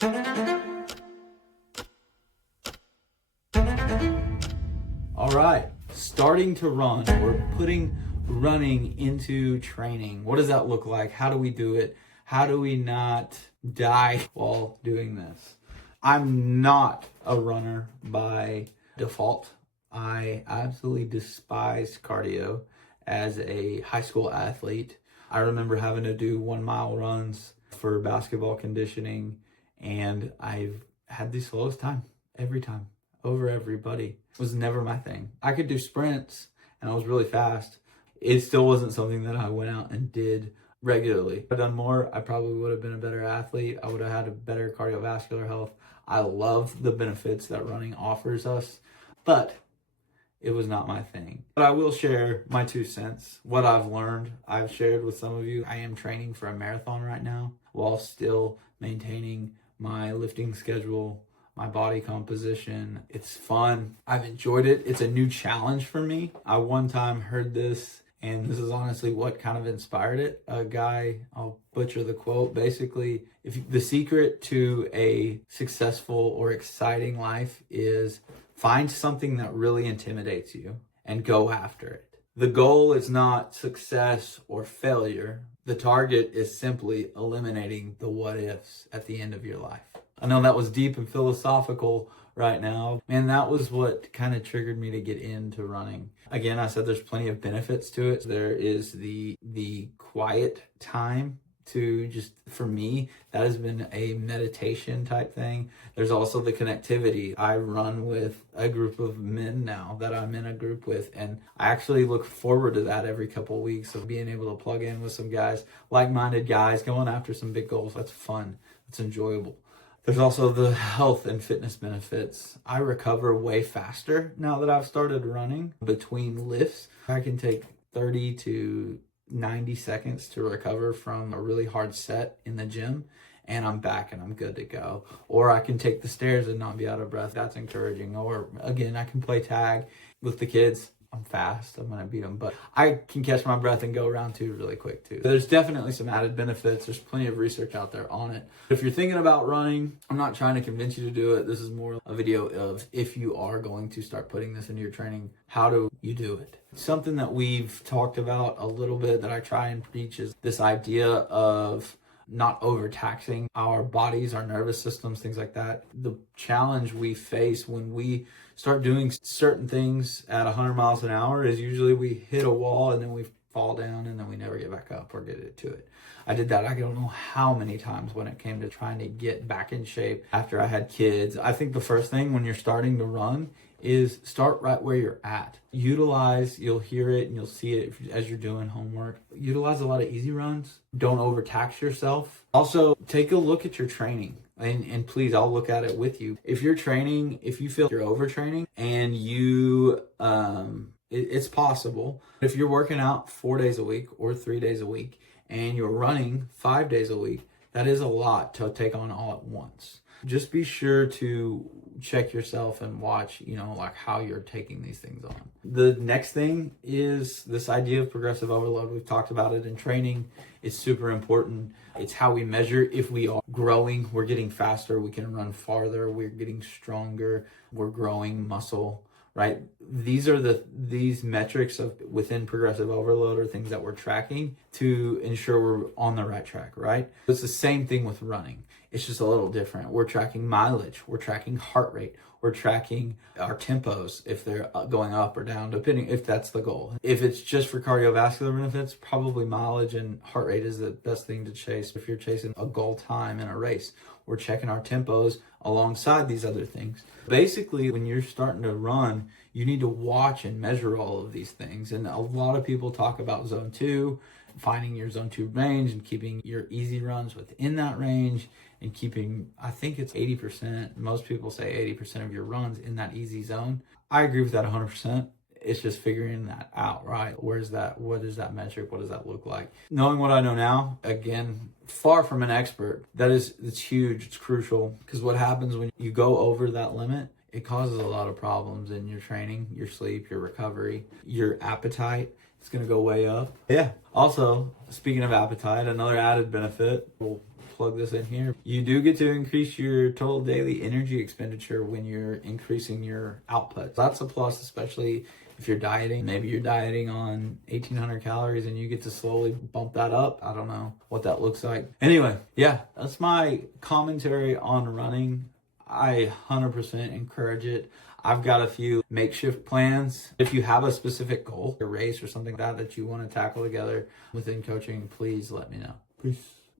All right, starting to run. We're putting running into training. What does that look like? How do we do it? How do we not die while doing this? I'm not a runner by default. I absolutely despise cardio as a high school athlete. I remember having to do 1 mile runs for basketball conditioning, and I've had the slowest time every time over everybody. It was never my thing. I could do sprints and I was really fast. It still wasn't something that I went out and did regularly. If I'd done more, I probably would have been a better athlete. I would have had a better cardiovascular health. I love the benefits that running offers us, but it was not my thing. But I will share my 2 cents, what I've learned. I've shared with some of you. I am training for a marathon right now while still maintaining my lifting schedule, my body composition. It's fun. I've enjoyed it. It's a new challenge for me. I one time heard this, and this is honestly what kind of inspired it. A guy, I'll butcher the quote, basically, the secret to a successful or exciting life is find something that really intimidates you and go after it. The goal is not success or failure. The target is simply eliminating the what ifs at the end of your life. I know that was deep and philosophical right now. And that was what kind of triggered me to get into running. Again, I said there's plenty of benefits to it. There is the quiet time to just, for me, that has been a meditation type thing. There's also the connectivity. I run with a group of men now that I'm in a group with, and I actually look forward to that every couple of weeks of being able to plug in with some guys, like-minded guys, going after some big goals. That's fun. It's enjoyable. There's also the health and fitness benefits. I recover way faster now that I've started running. Between lifts, I can take 30 to 90 seconds to recover from a really hard set in the gym, and I'm back and I'm good to go. Or I can take the stairs and not be out of breath. That's encouraging. Or again, I can play tag with the kids. I'm fast. I'm going to beat them, but I can catch my breath and go round 2 really quick too. There's definitely some added benefits. There's plenty of research out there on it. If you're thinking about running, I'm not trying to convince you to do it. This is more a video of if you are going to start putting this into your training, how do you do it? Something that we've talked about a little bit that I try and preach is this idea of not overtaxing our bodies, our nervous systems, things like that. The challenge we face when we start doing certain things at 100 miles an hour is usually we hit a wall and then we fall down and then we never get back up or get it to it. I did that I don't know how many times when it came to trying to get back in shape after I had kids. I think the first thing when you're starting to run is start right where you're at. Utilize, you'll hear it and you'll see it as you're doing homework. Utilize a lot of easy runs. Don't overtax yourself. Also, take a look at your training. And please, I'll look at it with you. If you're training, if you feel you're overtraining and you, it's possible. If you're working out 4 days a week or 3 days a week and you're running 5 days a week, that is a lot to take on all at once. Just be sure to check yourself and watch, like how you're taking these things on. The next thing is this idea of progressive overload. We've talked about it in training. It's super important. It's how we measure if we are growing, we're getting faster, we can run farther, we're getting stronger, we're growing muscle, right? These are these metrics of within progressive overload are things that we're tracking to ensure we're on the right track, right? It's the same thing with running. It's just a little different. We're tracking mileage, we're tracking heart rate, we're tracking our tempos if they're going up or down, depending if that's the goal. If it's just for cardiovascular benefits, probably mileage and heart rate is the best thing to chase. If you're chasing a goal time in a race, we're checking our tempos alongside these other things. Basically, when you're starting to run, you need to watch and measure all of these things. And a lot of people talk about zone 2, finding your zone 2 range and keeping your easy runs within that range and keeping, I think it's 80%. Most people say 80% of your runs in that easy zone. I agree with that 100%. It's just figuring that out, right? Where's that? What is that metric? What does that look like? Knowing what I know now, again, far from an expert, it's huge. It's crucial because what happens when you go over that limit, it causes a lot of problems in your training, your sleep, your recovery, your appetite. It's going to go way up. Yeah. Also, speaking of appetite, another added benefit, we'll plug this in here. You do get to increase your total daily energy expenditure when you're increasing your output. That's a plus, especially if you're dieting. Maybe you're dieting on 1,800 calories and you get to slowly bump that up. I don't know what that looks like. Anyway, yeah, that's my commentary on running. I 100% encourage it. I've got a few makeshift plans. If you have a specific goal, a race or something like that you want to tackle together within coaching, please let me know. Peace.